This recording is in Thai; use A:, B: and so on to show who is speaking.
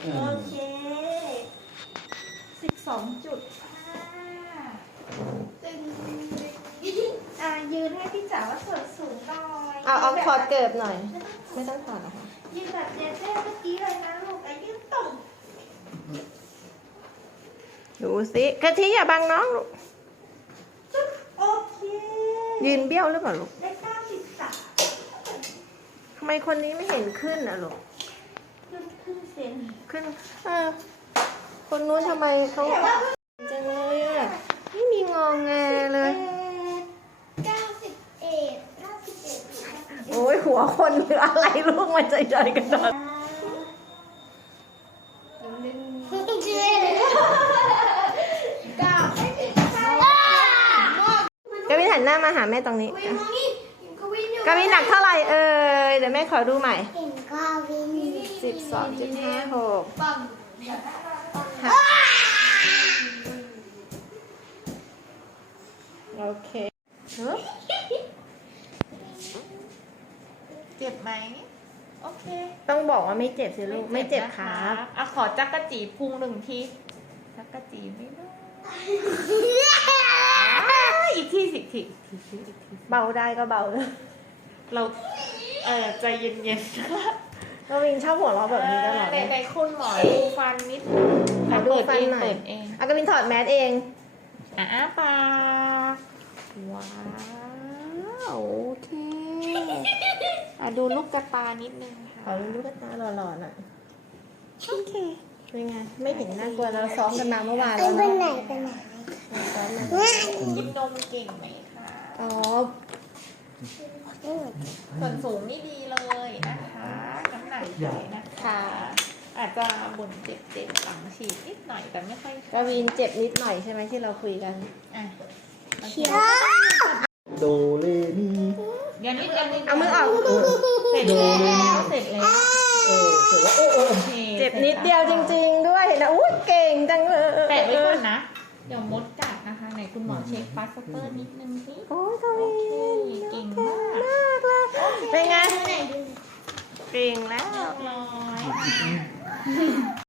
A: โอเค12.5ตึงยืนให้พี่จ๋าว่าส่วนสูงหน่อย
B: เอาถอดเกิบหน่อย ไม่ต้องถอดหรอกค่ะ
A: ยืนแบบเจ๊เมื่อกี้เลยนะลูกยืนตรง
B: ดูสิกะทิอย่าบังน้องลูก
A: โอเค
B: ยืนเบี้ยวหรือเปล่าลูก
A: ได้93
B: ทำไมคนนี้ไม่เห็นขึ้นอ่ะลูก
A: ขึ้นเซน
B: ขึ้นคนนู้นทำไมเขาจังเลยอ่ะไม่มีงองแงเลย
A: 91
B: โอ้ยหัวคนหรืออะไรลูกมันใจใจกันตอนกวินหันหน้ามาหาแม่ตรงนี้กวินหนักเท่าไหร่เดี๋ยวแม่ขอดูใหม่12.56โอเค
C: เจ็บไหมโอเค
B: ต้องบอกว่าไม่เจ็บสิลูกไม่เจ็บครับ
C: อ่ะขอจักรจีพุงหนึ่งทีจักรจีไม่ได้อีกทีสิอีกที
B: เบาได้ก็เบาเลย
C: เราใจเย็นๆ
B: เราวินชอบหัวเราะแบบนี้ตลอด
C: ในคุณหมอดูฟันนิด
B: ขอดู
C: เปิด
B: ฟั
C: เอน ง
B: หน่อย
C: เปิดเอง
B: กวินถอดแมสเอง
C: อ้าปากว้าวโอเคดูลูกกระตานิดนึง
B: ข
C: ค่ะ
B: อดูลูกตาหล่อๆหน่อยโอเคเป็นไงไม่เห็นน่ากลัวเราซ้อมกันมาเมื่อวานแล้วนะซ้อมมา
C: กินนมเก่งไหมคะ
B: อ๋อ
C: ส่วนสูงนี่ดีเลยนะคะน้ำหนักดีนะคะ อาจจะบ่นเจ็บๆหลังฉีดนิดหน่อยแต่ไม่ค่อย
B: กวินเจ็บนิดหน่อยใช่ไหมที่เราคุยกัน
C: อ่ะ
D: โดเรมี
C: ยันนิดยันนิด
B: เอามือออก
C: เสร็จแล้วเสร็จแล้ว
D: เสร็จแล้ว
C: โอเค
B: เจ็บนิดเดียวจริงๆด้วยนะอุ้ยเก่งจังเลย
C: แปะไว้ก่อนนะเดี๋ยวมดกัดนะคะไหนคุณหมอเช็คฟาสเตอร์นิดนึงสิ
B: โอ้ยก
C: โอ
B: วิ
C: เคน เก่งมาก
B: มากเลยเป็นไงเก่งแล้ว
C: เรียบร้อย